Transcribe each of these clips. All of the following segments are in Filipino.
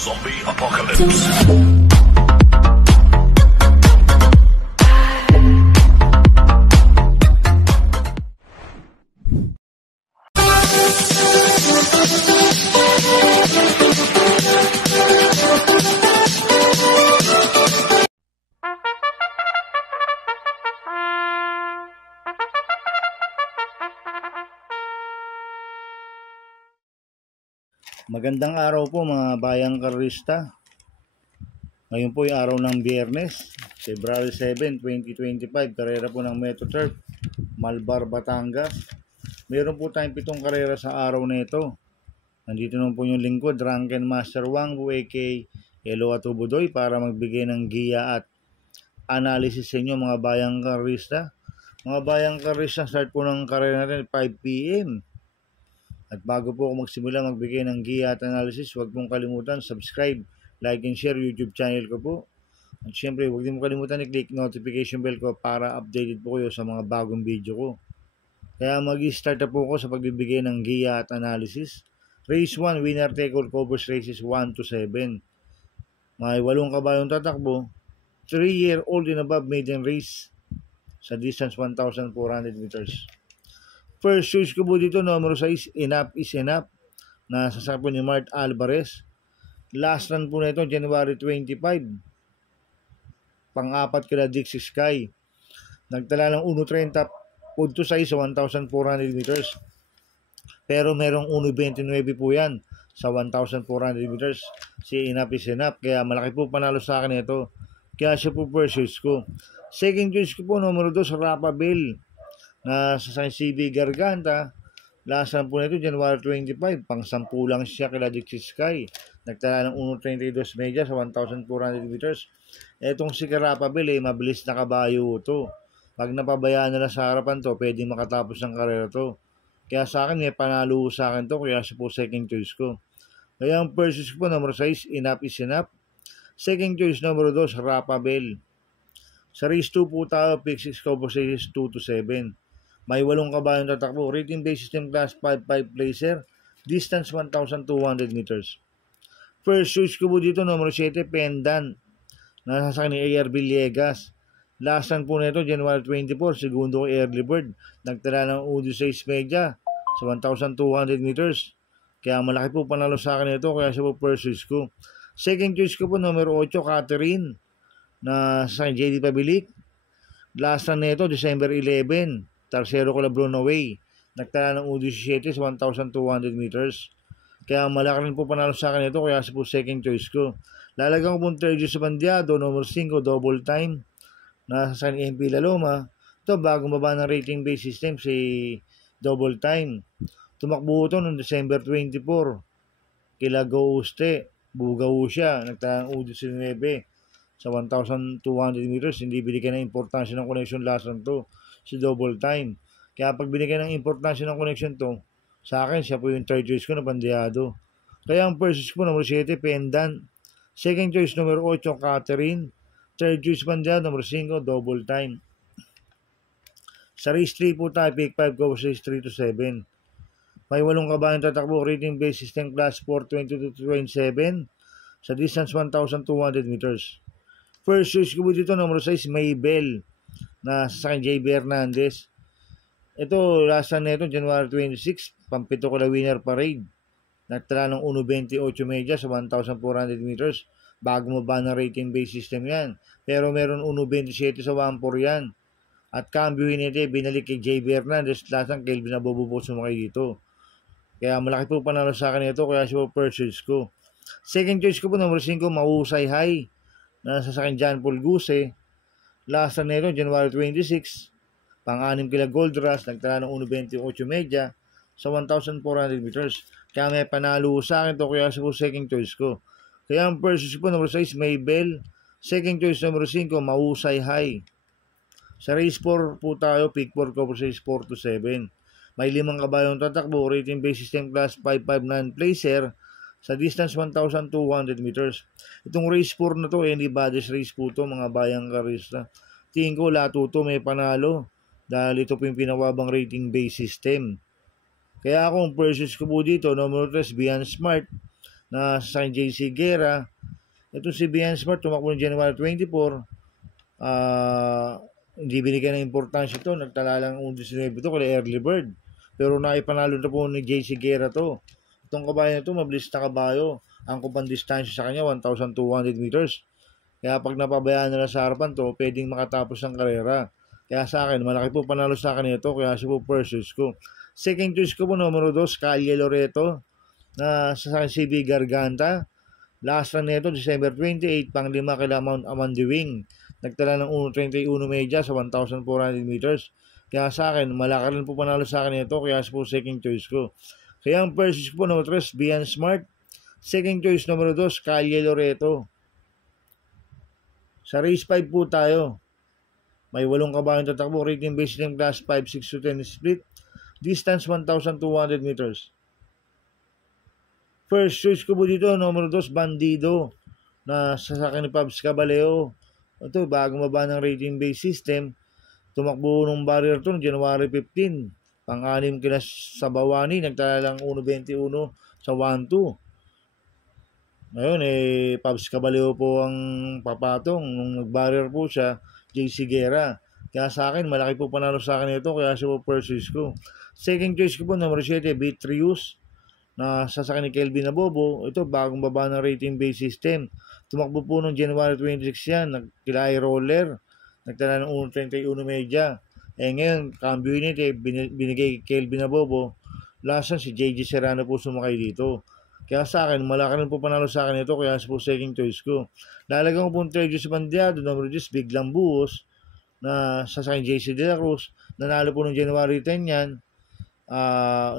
Zombie Apocalypse. Magandang araw po mga bayang karista. Ngayon po ay araw ng Biyernes, February 7, 2025. Karera po ng MetroTurf, Malbar, Batangas. Meron po tayong 7 karera sa araw na ito. Nandito naman po yung lingkod, Drunken Master Wang, aka Elo Atubudoy, para magbigay ng giya at analysis sa inyo mga bayang karista. Mga bayang karista, start po ng karera natin 5 PM. At bago po ako magsimula magbigay ng giya at analysis, huwag mong kalimutan subscribe, like and share YouTube channel ko po. At syempre, huwag din mo kalimutan i-click notification bell ko para updated po kayo sa mga bagong video ko. Kaya mag-start na po ako sa pagbibigay ng giya at analysis. Race 1, winner take all covers races 1 to 7. May 8 kabayong tatakbo, 3-year-old and above maiden race sa distance 1,400 meters. First choice ko po dito, numero 6, Enough is Enough, na sasakyan ni Mart Alvarez. Last run po na ito, January 25. Pang-apat kila Dixie Sky. Nagtala ng 1.30.6 sa 1,400 meters. Pero merong 1.29 po yan sa 1,400 meters. Si Enough is Enough. Kaya malaki po panalo sa akin ito. Kaya siya po first choice ko. Second choice ko po, numero 2, Rapa Bell, na sa San CB Garganta. Last run po na ito, January 25. Pang-10 lang siya kila Dixie Sky. Nagtala ng 1.32 media sa 1,400 meters. Etong si Karapabel, mabilis na kabayo to. Pag napabayaan nila sa harapan to, pwede makatapos ng karera to. Kaya sa akin, may panalo sa akin to. Kaya siya po second choice ko. Kaya ang first choice ko po, number 6, Enough is Enough. Second choice, number 2, Rapabel. Sa race 2 po tayo, pick 6 cover races 2 to 7. May 8 kabayong tatakbo. Rating base system class 5-5 placer. Distance 1,200 meters. First choice ko po dito, numero 7, Pendant, na sasakyan ni AR Villegas. Last run po na ito, January 24. Segundo ko Early Bird. Nagtala ng 16 media sa 1,200 meters. Kaya malaki po panalo sa akin ito. Kaya siya po first choice ko. Second choice ko po, numero 8, Catherine, na sasakyan JD Pabilik. Last run na ito, December 11. Tercero ko la Bruno Way. Nagtala ng 17 sa 1,200 meters. Kaya malaki rin po panalo sa akin ito. Kaya sa po second choice ko. Lalagyan ko pong third choice sa bandyado. Number 5, Double Time, na sa MP Laloma. Ito, bagong baba ng rating base system si Double Time. Tumakbo ito noong December 24. Kila Gouste. Bugaw siya. Nagtala ng 19 sa 1,200 meters. Hindi binigyan ng importansya ng connection last run to si Double Time. Kaya pag binigyan ng importansya ng connection to, sa akin, siya po yung third choice ko na bandyado. Kaya ang first choice ko, number 7, Pendant. Second choice, number 8, Catherine. Third choice, bandyado, number 5, Double Time. Sa race 3 po tayo, pick 5, go race 3 to 7. May 8 kabayong tatakbo, rating base system class 422-27 sa distance 1,200 meters. First choice ko po dito, number 6, Maybell, na sa JB Hernandez. Ito, last run na ito, January 26, pampito ko na winner parade. Nagtala ng 1.28 media sa 1,400 meters. Bago mo ba ng rating base system yan. Pero meron 1.27 sa 1.4 yan. At cambio hinete, binalik kay JB Hernandez. Last run, Kelvin Abobobo sumakay dito. Kaya malaki po panalo sa akin ito. Kaya siya po first choice ko. Second choice ko po, number 5, Mahusay High, na sa akin John Paul Guse. Last run na ito, January 26. Pang-6 kila Gold Rush. Nagtala ng 1.28 media sa 1,400 meters. Kaya may panalo sa akin ito. Kaya sa po second choice ko. Kaya ang first choice po, number 6, Maybell. Second choice, number 5, Mahusay High. Sa race 4 po tayo, pick 4 cover race 4 to 7. May 5 kabayong tatakbo. Rating base system class 559 placer sa distance 1,200 meters. Itong race 4 na to, anybody's race po to, mga bayang karista. Tingin ko lahat ito may panalo dahil ito po yung pinawabang rating base system. Kaya ako, ang purchase ko po dito, number 3, Beyond Smart, na sa JC Guerra. Ito si BN Smart, tumakbo ng January 24. Hindi binigyan ng importansya ito. Nagtala lang 19 ito kaya early bird. Pero naipanalo na po ni JC Guerra to. Itong kabayo na ito, mabilis na kabayo. Ang kupang distansya sa kanya, 1,200 meters. Kaya pag napabayaan nila sa harapan to, pwedeng makatapos ang karera. Kaya sa akin, malaki po panalo sa akin ito. Kaya siya po first choice ko. Second choice ko po, numero 2, Calle Loreto. Na sa CB Garganta. Last run nito, December 28, pang 5 kila Mount Amandiwing. Nagtala ng 1.31 media sa 1,400 meters. Kaya sa akin, malaki rin po panalo sa akin ito. Kaya siya po second choice ko. Kaya ang first choice po, numero 3, BN Smart. Second choice, numero 2, Calle Loreto. Sa race 5 po tayo. May 8 kabayong tatakbo. Rating based ng class 5, 6 to 10 split. Distance 1,200 meters. First choice ko po dito, numero 2, Bandido. Na sasakyan ni Pabs Caballeo. Ito, bagong baba ng rating based system. Tumakbo ng barrier to January 15. Pang-anim kila sa Bawani. Nagtala lang 1.21 sa 1-2. Ngayon, Pabs Caballeo po ang papatong. Nung nag-barrier po siya, JC Guerra. Kaya sa akin, malaki po panalo sa akin ito. Kaya siya po first choice ko. Second choice ko po, number 7, Beatrius. Na sasakyan ni Kelvin Abobo. Ito, bagong baba ng rating based system. Tumakbo po noong January 26 yan. Nagkilay roller. Nagtala ng 1.31 media. Ngayon, cambio unit binigay kay Kelvin Abobo. Last si JJ Serrano po sumakay dito. Kaya sa akin, malaki rin po panalo sa akin ito. Kaya po second choice ko. Lalagyan ko po ng third choice Bandiado. Number 10, Biglang Buhos. Na sasakyan JC De La Cruz. Nanalo po noong January 10 yan.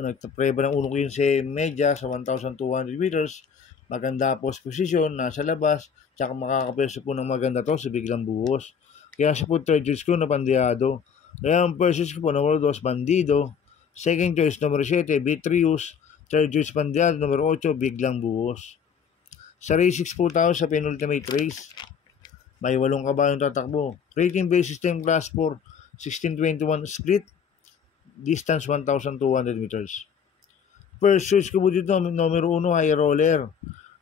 Nagtapreba ng 1.15 media sa 1,200 meters. Maganda post position, nasa labas. Tsaka makakapwesto po ng maganda to sa Biglang Buhos. Kaya siya po third choice ko na Bandiado. Kaya ang first choice ko po, number 2, Bandido. Second choice, number 7, Beatrius. Third choice, Bandiado. Number 8, Biglang Buhos. Sa race 6 po tayo sa penultimate race. May 8 kabayong tatakbo. Rating based system class 4, 16-21 split. Distance 1,200 meters. First choice ko po dito, numero 1, High Roller.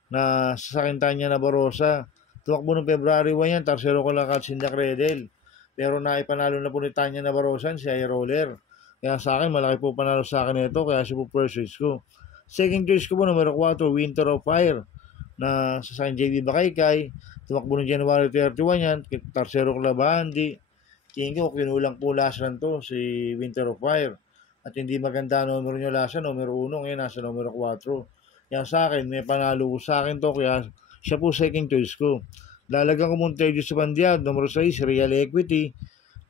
Na sasakyan Tanya Nabarosa. Tumakbo noong February 1 yan, tarsero ko lang Sindak Redel. Pero naipanalo na po ni Tanya Nabarosa si High Roller. Kaya sa akin, malaki po panalo sa akin ito. Kaya siya po first choice ko. Second choice ko po, numero 4, Winter of Fire. Na sasakyan JB Bakaykay. Tumakbo noong January 31 yan. Tarsero ko Labandi. Tingin ko, kinulang po last run to, si Winter of Fire. At hindi maganda numero nyo last run, numero 1, ngayon nasa numero 4. Yan sa akin, may panalo sa akin to, kaya siya po second choice ko. Lalagyan ko mong third choice sa Bandiado, numero 6, Real Equity,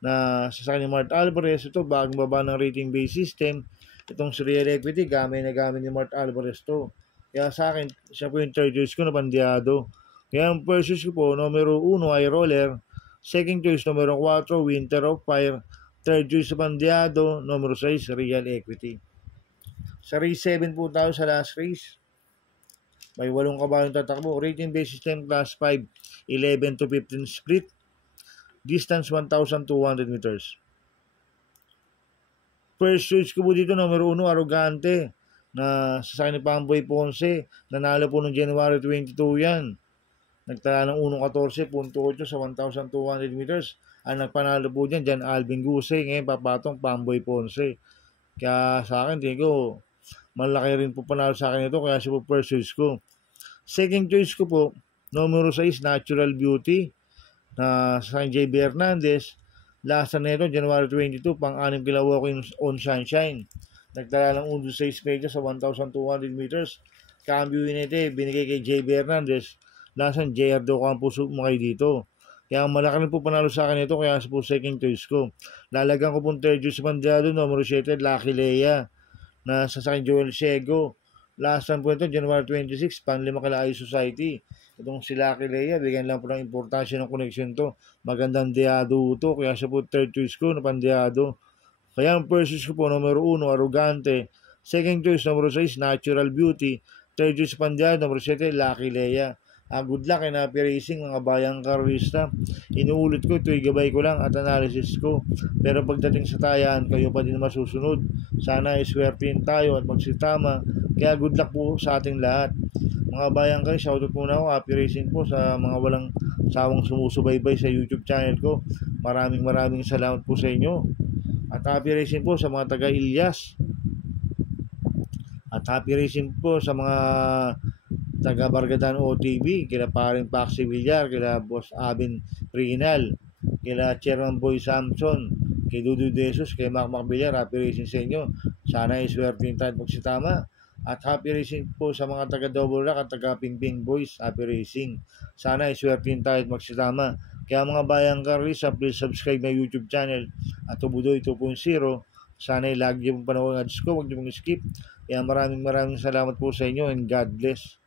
na sasakyan ni Mart Alvarez. Ito, bagong baba ng rating based system. Itong si Real Equity, gamay na gamay ni Mart Alvarez to. Kaya sa akin, siya po yung third choice ko na Bandiado. Kaya ang first choice ko po, numero 1, High Roller. Second choice, numero 4, Winter of Fire. Third choice sa Bandiado, numero 6, Real Equity. Sa race 7 po tayo sa last race. May 8 kabayong tatakbo. Rating based system class 5, 11 to 15 split. Distance 1,200 meters. First choice ko po dito, numero 1, Arrogante. Na sasakyan ni Pamboy Ponce. Nanalo po noong January 22 yan. Nagtala ng 1.14.8 sa 1,200 meters. Ang nagpanalo po dyan, Jan Alvin Gusay. Ngayon papatong Pamboy Ponce. Kaya sa akin, tingin ko, malaki rin po panalo sa akin ito. Kaya siya po first choice ko. Second choice ko po, numero 6, Natural Beauty. Na sa JB Hernandez. Last na ito, January 22, pang-6 kila walking on Sunshine. Nagtala ng 1.6 media sa 1,200 meters. Cambio unite, binigay kay JB Hernandez. Lasan, JR Docampo sumakay dito. Kaya malaki rin po panalo sa akin ito, kaya po second choice ko. Lalagyan ko pong third choice Bandiado, numero 7, Lucky Leia. Na sasakyan Joel Ciego. Last time po ito, January 26, pang 5 kila I Society. Itong si Lucky Leia, bigyan lang po ng importansya ng connection to. Magandang Diado to, kaya siya po third choice ko na Bandiado. Kaya ang first choice ko po, numero 1, Arrogante. Second choice, numero 6, Natural Beauty. Third choice Bandiado, numero 7, Lucky Leia. Good luck and happy racing mga bayang karista. Inuulit ko, ito gabay ko lang at analysis ko. Pero pagdating sa tayan, kayo pa din masusunod. Sana iswertein tayo at magsitama. Kaya good luck po sa ating lahat. Mga bayan kayo, shoutout muna ako. Happy racing po sa mga walang sawang sumusubaybay sa YouTube channel ko. Maraming salamat po sa inyo. At happy racing po sa mga taga Ilyas. At happy racing po sa mga taga Bargadan OTV, kila paring Paxi Villar, kila Boss Abin Rinal, kila Chairman Boy Samson, kay Dudu Desus, kay Mac Villar. Happy racing sa inyo. Sana iswerte tayo magsitama. At happy racing po sa mga taga Double Rock at taga Pingping Boys. Happy racing. Sana iswerte tayo magsitama. Kaya mga bayang karista, please subscribe na YouTube channel at Tubudoy 2.0. Sana lagi yung panahon ng ads ko, huwag niyo mong skip. Kaya maraming salamat po sa inyo and God bless.